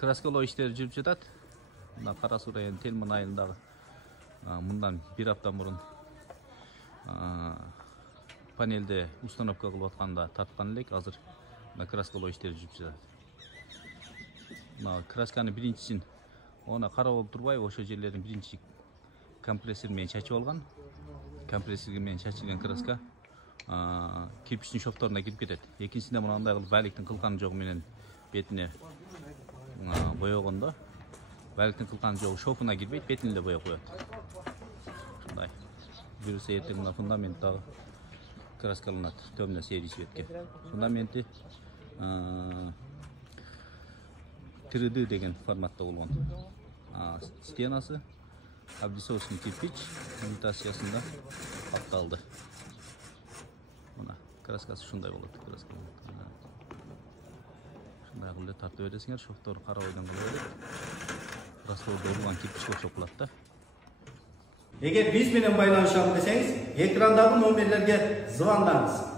Kraskалоо иштери жүрүп жатат. Мына Кара Суу району Телман айылындагы мындан 1 апта мурун панелде установка кылып атканда тарткан элек. Азыр мына краскалоо иштери жүрүп жатат. Мына красканы биринчисин она карап болуп турбай, ошо жерлерин биринчи компрессор менен чачып алган. Компрессор менен чачылган краска кирпичтин шофторуна кирип кетет. Экинчисинде мындай кылып байликтин кылканы жогу менен бетине боёгондо байликтин кылканы жогу шофуна кирбейт, бетине эле боеп коет. Ушундай. Буюрса эртең мына фундамент дагы краскаланат төмүнө серий светке. Фундаменти 3D деген форматта болгон. Стенасы абдисовский кирпич имитациясында капталды. Мына краскасы ушундай болот. Ушундай кылып тартып бересиңер, шофтор кара ойдон кала берет. Краскалоодо болгон кирпичке окшоп калат да. Эгер биз менен байланышамын десеңиз, экрандагы номерлерге звондаңыз.